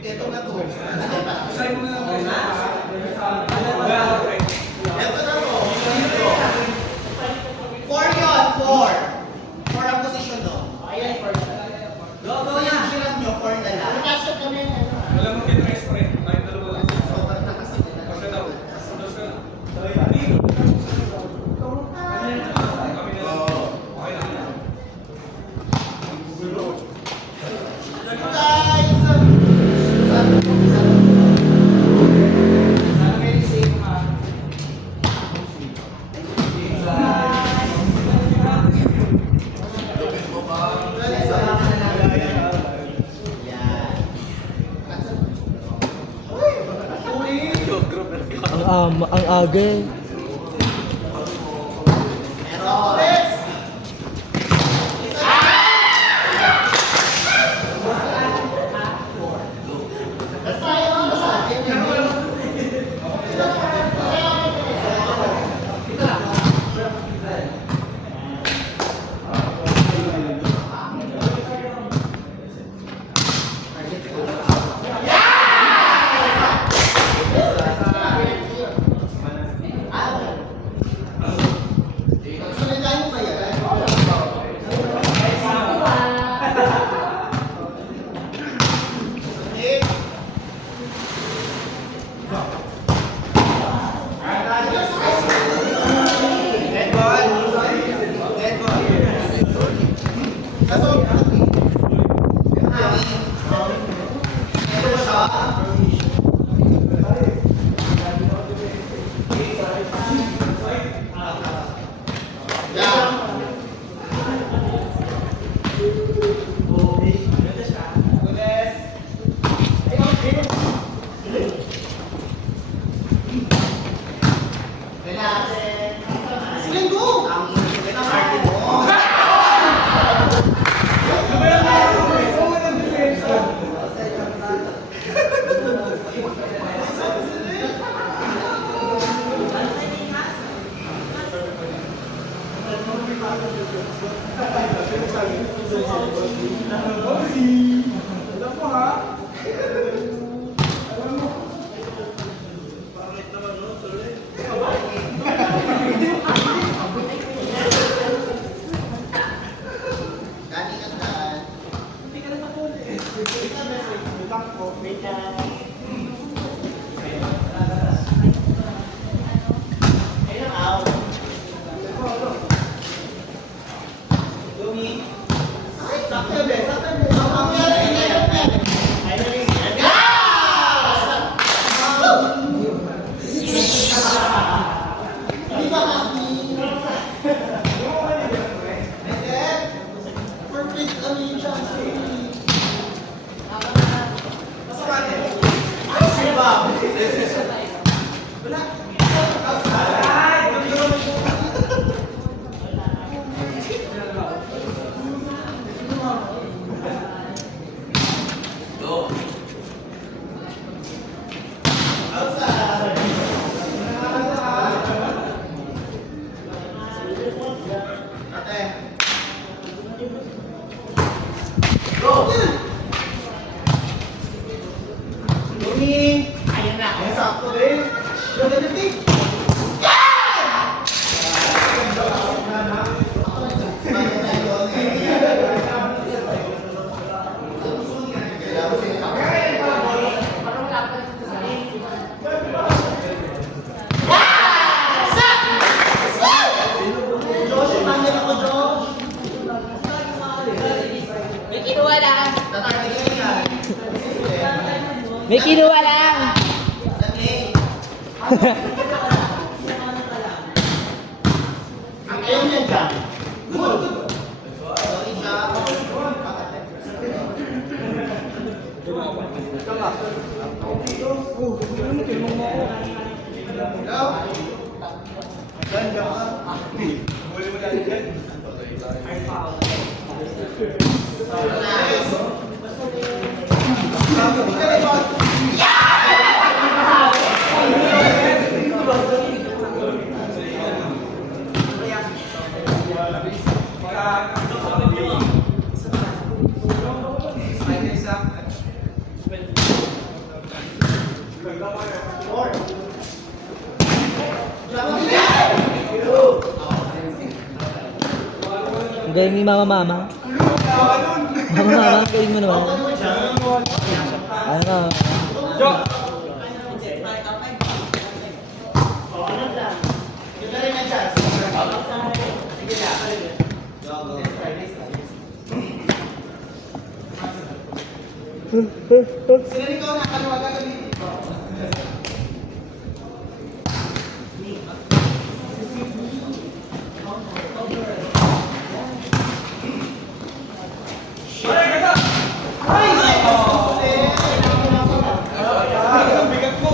Ito na to. Isay mo na lang. Ito na to. 4 yun, 4. 4 ang position no. Ayan, 4 na. Go na. Hirap nyo, 4 na lang. Alam mo kinrest pa rin. Kahit dalawa lang. Sobrang nakasal na. Pagka daw. Dos ka na. Kami na lang. Okay na. Ang aga eh. May kinuha lang. Ang ayaw niya dyan. Good. Ang galing ni Mama Mama. Mama Mama, ang galing mo naman. Ano ka? Jo! Yun na rin na dyan. Sige na. Go, go. Sila rin ko nakalawa gagawin. Ang bigat mo!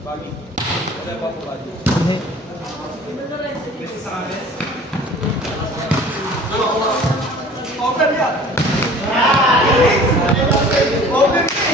Bagi. Kasi pa po bagi. Kasi sa amin. Open yan! Open yan!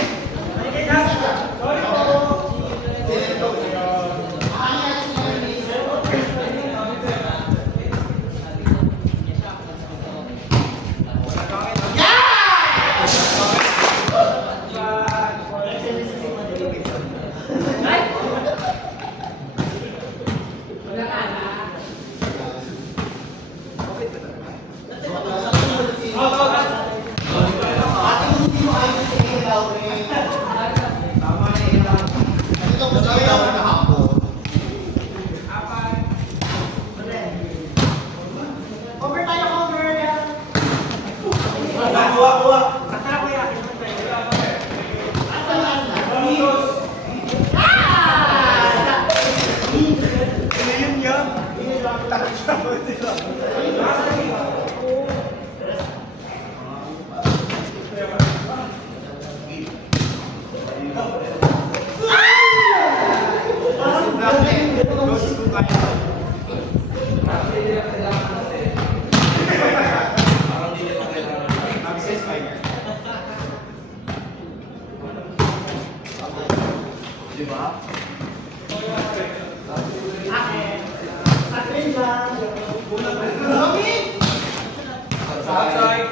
Outside.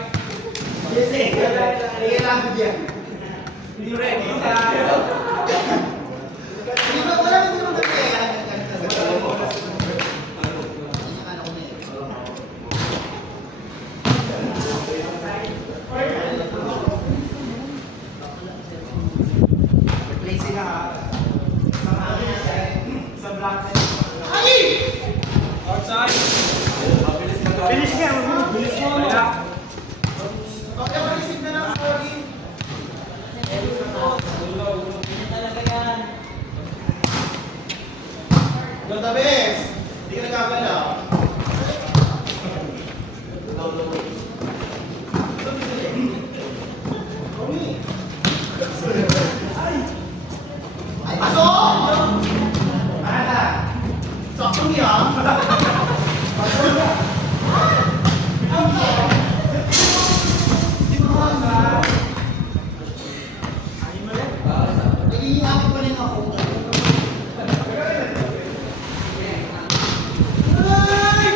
Hindi ready. Wala nang naman Outside. Bilis niya. Bilis mo, no? Okay, mag-isip na lang. Sorry. Go the best. Hindi ka nagkagalaw. Ay, pasok! Para. Sakto niya. Nag-iingat pa rin ako. Ay!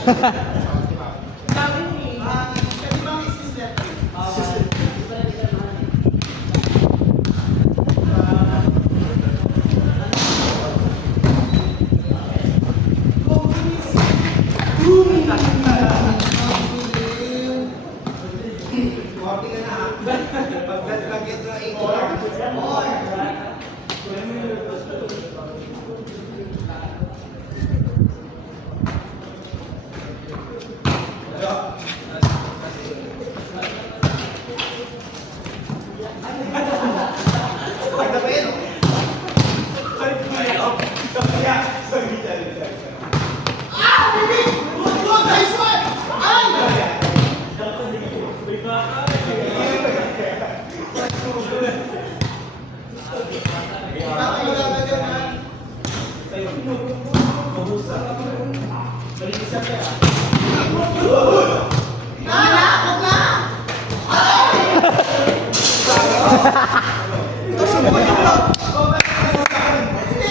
Pwede bang is left?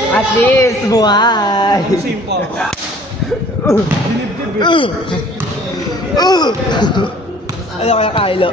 At least, buhay! Simple. Ano kaya Kylo?